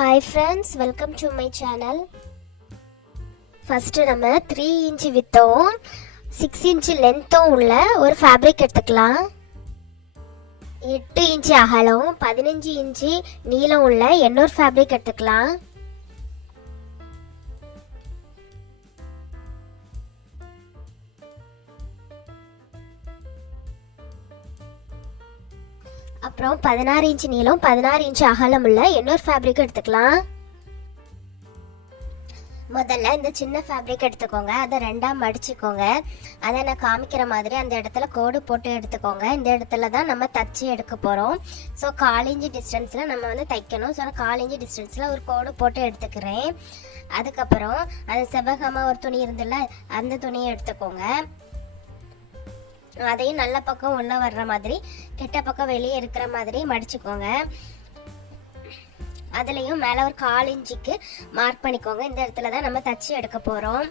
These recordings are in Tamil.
Hi friends, welcome to my channel. First நம்ம 3 inch வித்தோம் 6 inch லென்த்தும் உள்ள ஒரு ஃபேப்ரிக் எடுத்துக்கலாம். 8 inch அகலம் 15 inch நீளம் உள்ள இன்னொரு ஃபேப்ரிக் எடுத்துக்கலாம். அப்புறம் 16 inch நீளம் 16 inch அகலம் உள்ள இன்னொரு ஃபேப்ரிக் எடுத்துக்கலாம். முதல்ல இந்த சின்ன ஃபேப்ரிக் எடுத்துக்கோங்க, அதை ரெண்டாக மடிச்சுக்கோங்க. அதை நான் காமிக்கிற மாதிரி அந்த இடத்துல கோடு போட்டு எடுத்துக்கோங்க. இந்த இடத்துல தான் நம்ம தச்சு எடுக்க போகிறோம். ஸோ 1/4 inch டிஸ்டன்ஸில் நம்ம வந்து தைக்கணும். ஸோ 1/4 inch டிஸ்டன்ஸில் ஒரு கோடு போட்டு எடுத்துக்கிறேன். அதுக்கப்புறம் அது செவ்வகமாக ஒரு துணி இருந்துல்ல, அந்த துணியை எடுத்துக்கோங்க. அதையும் நல்ல பக்கம் உள்ள வர்ற மாதிரி கெட்ட பக்கம் வெளியே இருக்கிற மாதிரி மடிச்சுக்கோங்க. அதுலேயும் மேலே ஒரு 1/4 inch மார்க் பண்ணிக்கோங்க. இந்த இடத்துல தான் நம்ம தச்சு எடுக்க போகிறோம்.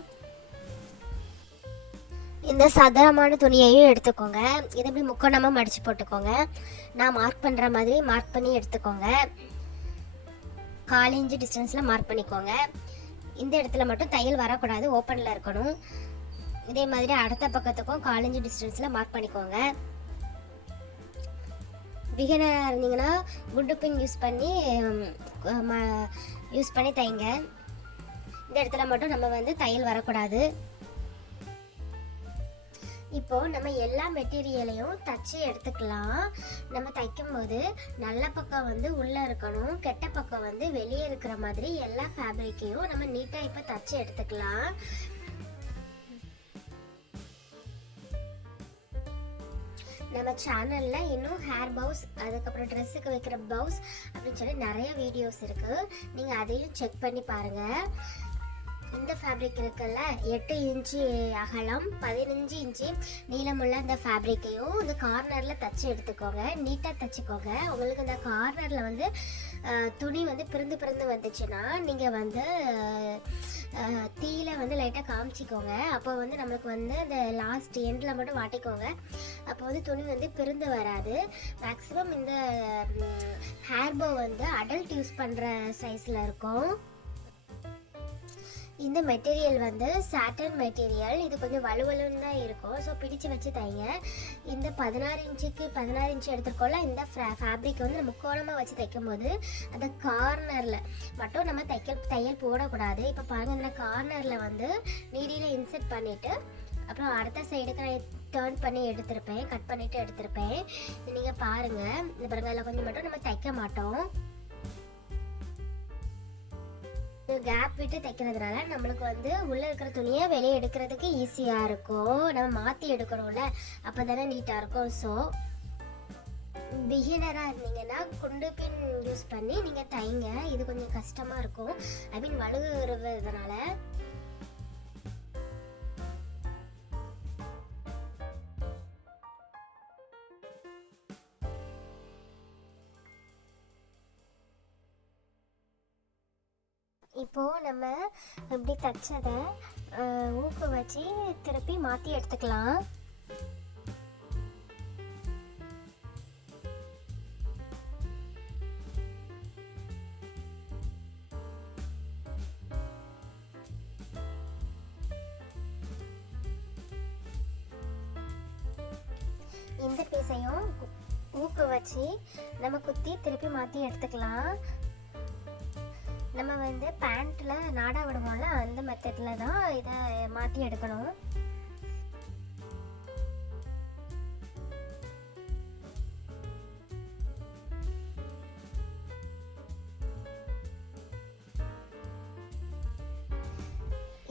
இந்த சதுரமான துணியையும் எடுத்துக்கோங்க. இதை இப்படி முக்கோணமாக மடித்து போட்டுக்கோங்க. நான் மார்க் பண்ணுற மாதிரி மார்க் பண்ணி எடுத்துக்கோங்க. 1/4 inch டிஸ்டன்ஸில் மார்க் பண்ணிக்கோங்க. இந்த இடத்துல மட்டும் தையல் வரக்கூடாது, ஓப்பனில் இருக்கணும். இதே மாதிரி அடுத்த பக்கத்துக்கும் 1/4 inch டிஸ்டன்ஸில் மார்க் பண்ணிக்கோங்க. பிகினராக இருந்தீங்கன்னா குண்டு பின் யூஸ் பண்ணி தைங்க. இந்த இடத்துல மட்டும் நம்ம வந்து தையல் வரக்கூடாது. இப்போது நம்ம எல்லா மெட்டீரியலையும் தச்சு எடுத்துக்கலாம். நம்ம தைக்கும் போது நல்ல பக்கம் வந்து உள்ளே இருக்கணும், கெட்ட பக்கம் வந்து வெளியே இருக்கிற மாதிரி எல்லா ஃபேப்ரிக்கையும் நம்ம நீட்டாக இப்போ தச்சு எடுத்துக்கலாம். நம்ம சேனலில் இன்னும் ஹேர் பவுஸ், அதுக்கப்புறம் ட்ரெஸ்ஸுக்கு வைக்கிற பவுஸ் அப்படின்னு சொல்லி நிறைய வீடியோஸ் இருக்குது. நீங்கள் அதையும் செக் பண்ணி பாருங்கள். இந்த ஃபேப்ரிக் இருக்குல்ல, 8 inch அகலம் 15 inch நீளமுள்ள இந்த ஃபேப்ரிக்கையும் இந்த கார்னரில் தச்சு எடுத்துக்கோங்க. நீட்டாக தச்சுக்கோங்க. உங்களுக்கு இந்த கார்னரில் வந்து துணி வந்து பிரிந்து வந்துச்சுன்னா நீங்கள் வந்து தீயில வந்து லைட்டாக காமிச்சிக்கோங்க. அப்போ வந்து நம்மளுக்கு வந்து அந்த லாஸ்ட் எண்டில் மட்டும் மாட்டிக்கோங்க. அப்போ வந்து துணி வந்து பிரிந்து வராது. மேக்ஸிமம் இந்த ஹேர் போ வந்து அடல்ட் யூஸ் பண்ணுற சைஸில் இருக்கும். இந்த மெட்டீரியல் வந்து சாட்டன் மெட்டீரியல். இது கொஞ்சம் வலுவலுன்னு தான் இருக்கும். ஸோ பிடிச்சு வச்சு தைங்க. இந்த 16 inch எடுத்துருக்கோம்ல, இந்த ஃபேப்ரிக் வந்து நம்ம முக்கோணமாக வச்சு தைக்கும் போது அந்த கார்னரில் மட்டும் நம்ம தையல் போடக்கூடாது. இப்போ பாருங்கள், இந்த கார்னரில் வந்து நீடியில் இன்சர்ட் பண்ணிவிட்டு அப்புறம் அடுத்த சைடுக்கு நான் டர்ன் பண்ணி எடுத்திருப்பேன், கட் பண்ணிவிட்டு எடுத்திருப்பேன். நீங்கள் பாருங்கள், இந்த பாருங்கள், அதில் கொஞ்சம் மட்டும் நம்ம தைக்க மாட்டோம். கேப் விட்டு தைக்கிறதுனால நம்மளுக்கு வந்து உள்ளே இருக்கிற துணியை வெளியே எடுக்கிறதுக்கு ஈஸியாக இருக்கும். நம்ம மாற்றி எடுக்கிறோம்ல, அப்போ தானே நீட்டாக இருக்கும். ஸோ பிகினராக இருந்தீங்கன்னா குண்டு பின் யூஸ் பண்ணி நீங்கள் தைங்க. இது கொஞ்சம் கஷ்டமாக இருக்கும், ஐ மீன் வலுவுறதுனால. இப்போது நம்ம இப்படி தைச்சதை ஊக்கு வச்சு திருப்பி மாற்றி எடுத்துக்கலாம். இந்த பீஸையும் ஊக்கு வச்சு நம்ம குத்தி திருப்பி மாற்றி எடுத்துக்கலாம். நம்ம வந்து பேண்ட்டில் நாடா விடுவோம்ல, அந்த மெத்தடில் தான் இதை மாற்றி எடுக்கணும்.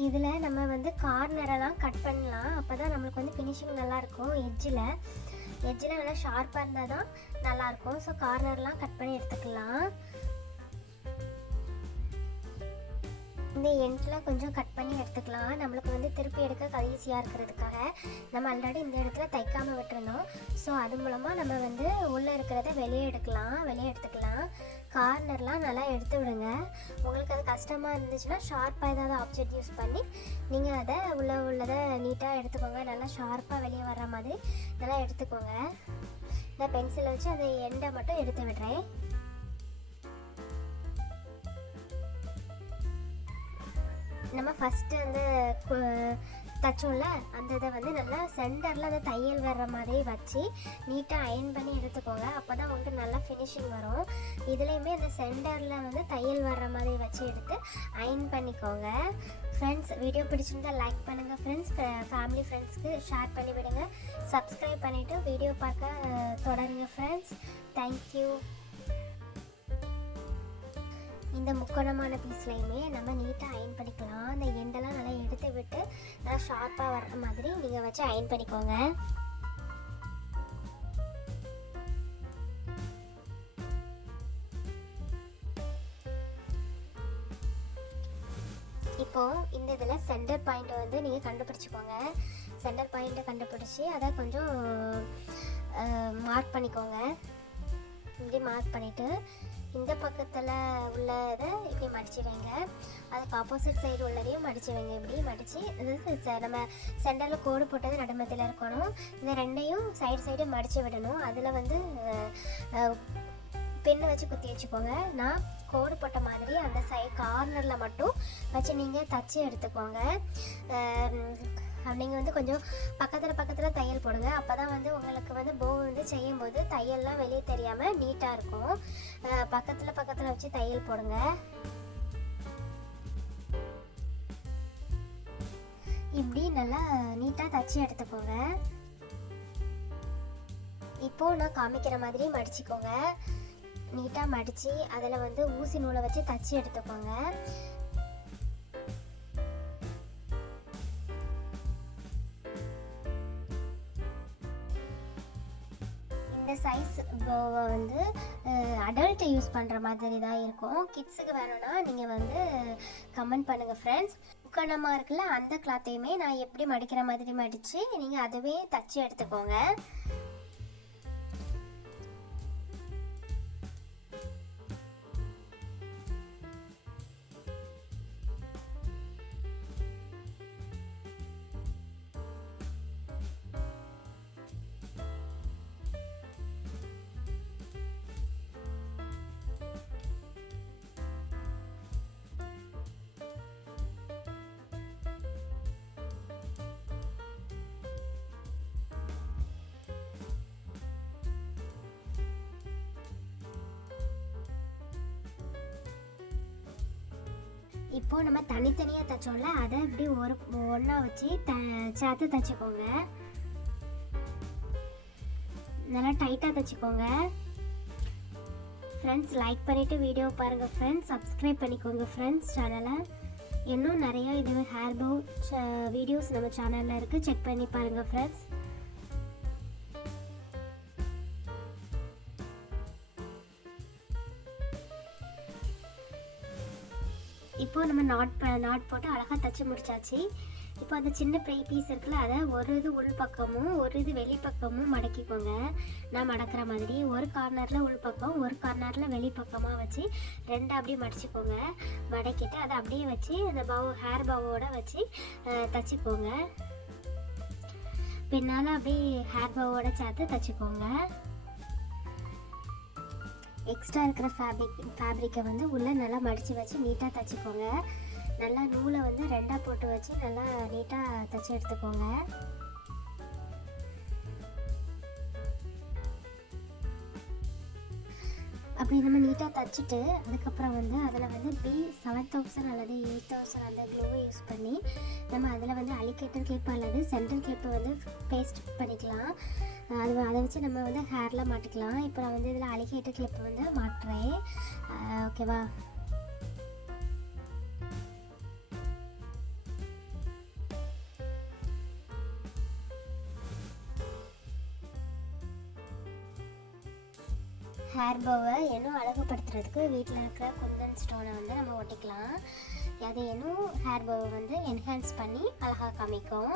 இதில் நம்ம வந்து கார்னரெல்லாம் கட் பண்ணலாம். அப்போ தான் நம்மளுக்கு வந்து ஃபினிஷிங் நல்லாயிருக்கும். எட்ஜில் நல்லா ஷார்ப்பாக இருந்தால் தான் நல்லாயிருக்கும். ஸோ கார்னர்லாம் கட் பண்ணி எடுத்துக்கலாம். இந்த எண்டில் கொஞ்சம் கட் பண்ணி எடுத்துக்கலாம். நம்மளுக்கு வந்து திருப்பி எடுக்க ஈஸியாக இருக்கிறதுக்காக நம்ம ஆல்ரெடி இந்த இடத்துல தைக்காமல் விட்டுருந்தோம். ஸோ அது மூலமாக நம்ம வந்து உள்ளே இருக்கிறத வெளியே எடுத்துக்கலாம். கார்னர்லாம் நல்லா எடுத்து விடுங்க. உங்களுக்கு அது கஷ்டமாக இருந்துச்சுன்னா ஷார்ப்பாக ஏதாவது ஆப்ஜெக்ட் யூஸ் பண்ணி நீங்கள் அதை உள்ளதை நீட்டாக எடுத்துக்கோங்க. நல்லா ஷார்ப்பாக வெளியே வர்ற மாதிரி நல்லா எடுத்துக்கோங்க. நான் பென்சிலை வச்சு அதை எண்டை மட்டும் எடுத்து விடுறேன். நம்ம ஃபஸ்ட்டு அந்த தச்சோம்ல அந்த இதை வந்து நல்லா சென்டரில் அந்த தையல் வர்ற மாதிரி வச்சு நீட்டாக அயன் பண்ணி எடுத்துக்கோங்க. அப்போ தான் உங்களுக்கு நல்லா ஃபினிஷிங் வரும். இதுலேயுமே அந்த சென்டரில் வந்து தையல் வர்ற மாதிரி வச்சு எடுத்து அயன் பண்ணிக்கோங்க. ஃப்ரெண்ட்ஸ், வீடியோ பிடிச்சிருந்தா லைக் பண்ணுங்கள் ஃப்ரெண்ட்ஸ். ஃபேமிலி ஃப்ரெண்ட்ஸ்க்கு ஷேர் பண்ணி விடுங்க. சப்ஸ்கிரைப் பண்ணிவிட்டு வீடியோ பார்க்க தொடருங்க ஃப்ரெண்ட்ஸ். தேங்க்யூ. இந்த முக்கோணமான பீஸ்லையுமே நம்ம நீட்டாக அயன் பண்ணிக்கலாம். அந்த எண்டெல்லாம் நல்லா எடுத்து விட்டு நல்லா ஷார்ப்பாக வர்ற மாதிரி நீங்கள் வச்சு அயன் பண்ணிக்கோங்க. இப்போது இந்த இதில் சென்டர் பாயிண்ட்டை வந்து நீங்கள் கண்டுபிடிச்சிக்கோங்க. சென்டர் பாயிண்ட்டை கண்டுபிடிச்சி அதை கொஞ்சம் மார்க் பண்ணிக்கோங்க. இப்படி மார்க் பண்ணிவிட்டு இந்த பக்கத்தில் உள்ளதை இப்படி மடித்து வைங்க. அதுக்கு ஆப்போசிட் சைடு உள்ளதையும் மடித்து வைங்க. இப்படி மடித்து நம்ம சென்டரில் கோடு போட்டது நடுமத்தில் இருக்கணும். இந்த ரெண்டையும் சைடு மடித்து விடணும். அதில் வந்து பெண்ணை வச்சு குத்தி வச்சுக்கோங்க. நான் கோடு போட்ட மாதிரி அந்த கார்னரில் மட்டும் வச்சு நீங்கள் தச்சு எடுத்துக்கோங்க. நீங்கள் வந்து கொஞ்சம் பக்கத்தில் தையல் போடுங்க. அப்போ தான் வந்து உங்களுக்கு வந்து போ வந்து செய்யும்போது தையல்லாம் வெளியே தெரியாமல் நீட்டாக இருக்கும். பக்கத்தில் வச்சு தையல் போடுங்க. இப்படி நல்லா நீட்டாக தச்சு எடுத்துக்கோங்க. இப்போது நான் காமிக்கிற மாதிரி மடிச்சுக்கோங்க. நீட்டாக மடித்து அதில் வந்து ஊசி நூலை வச்சு தச்சு எடுத்துக்கோங்க. இந்த சைஸ் போவை வந்து அடல்ட் யூஸ் பண்ணுற மாதிரி தான் இருக்கும். கிட்ஸுக்கு வேணும்னா நீங்கள் வந்து கமெண்ட் பண்ணுங்கள் ஃப்ரெண்ட்ஸ். முக்கோணமாக இருக்குல்ல அந்த கிளாத்தையுமே நான் எப்படி மடிக்கிற மாதிரி மடித்து நீங்கள் அதுவே தச்சு எடுத்துக்கோங்க. இப்போது நம்ம தனித்தனியாக தைச்சோம்ல அதை இப்படி ஒன்றா வச்சு சேர்த்து தைச்சிக்கோங்க. நல்லா டைட்டாக தைச்சிக்கோங்க ஃப்ரெண்ட்ஸ். லைக் பண்ணிவிட்டு வீடியோ பாருங்கள் ஃப்ரெண்ட்ஸ். சப்ஸ்கிரைப் பண்ணிக்கோங்க ஃப்ரெண்ட்ஸ் சேனலை. இன்னும் நிறையா இது ஹேர் போ வீடியோஸ் நம்ம சேனலில் இருக்குது. செக் பண்ணி பாருங்கள் ஃப்ரெண்ட்ஸ். இப்போ நம்ம நாட் போட்டு அழகாக தச்சு முடிச்சாச்சு. இப்போ அந்த சின்ன பீஸ் இருக்குல்ல அதை ஒரு இது உள் பக்கமும் ஒரு இது வெளி பக்கமும் மடக்கிக்கோங்க. நான் மடக்கிற மாதிரி ஒரு கார்னரில் உள் பக்கம் ஒரு கார்னரில் வெளி பக்கமாக வச்சு ரெண்டு அப்படியே மடிச்சுக்கோங்க. மடக்கிட்டு அதை அப்படியே வச்சு அந்த ஹேர் பவோட வச்சு தச்சுக்கோங்க. பின்னால் அப்படியே ஹேர் பவோட சேர்த்து தச்சுக்கோங்க. எக்ஸ்ட்ரா இருக்கிற ஃபேப்ரிக்கை வந்து உள்ளே நல்லா மடித்து வச்சு நீட்டாக தைச்சிக்கோங்க. நல்லா நூலை வந்து ரெண்டாக போட்டு வச்சு நல்லா நீட்டாக தைச்சி எடுத்துக்கோங்க. அப்படி நம்ம நீட்டாக தைச்சிட்டு அதுக்கப்புறம் வந்து அதில் வந்து B7000 அல்லது 8000 அந்த க்ளூவை யூஸ் பண்ணி நம்ம அதில் வந்து அலிகேட்டர் கிளிப் அல்லது சென்டர் கிளிப்பை வந்து பேஸ்ட் பண்ணிக்கலாம். அதை வச்சு நம்ம வந்து ஹேரில் மாட்டிக்கலாம். இப்போ நான் வந்து இதில் அலிகேட்டர் கிளிப்பை வந்து மாட்டுறேன். ஓகேவா? ஹேர் போவை இன்னும் அழகுபடுத்துறதுக்கு வீட்டில் இருக்கிற குந்தன் ஸ்டோனை வந்து நம்ம ஒட்டிக்கலாம். அது இன்னும் ஹேர் போவை வந்து என்ஹான்ஸ் பண்ணி அழகாக காமிக்கும்.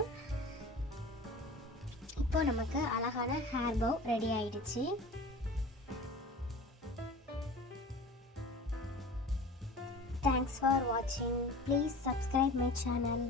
இப்போ நமக்கு அழகான ஹேர் போ ரெடி ஆயிடுச்சு. Thanks for watching. Please subscribe my channel.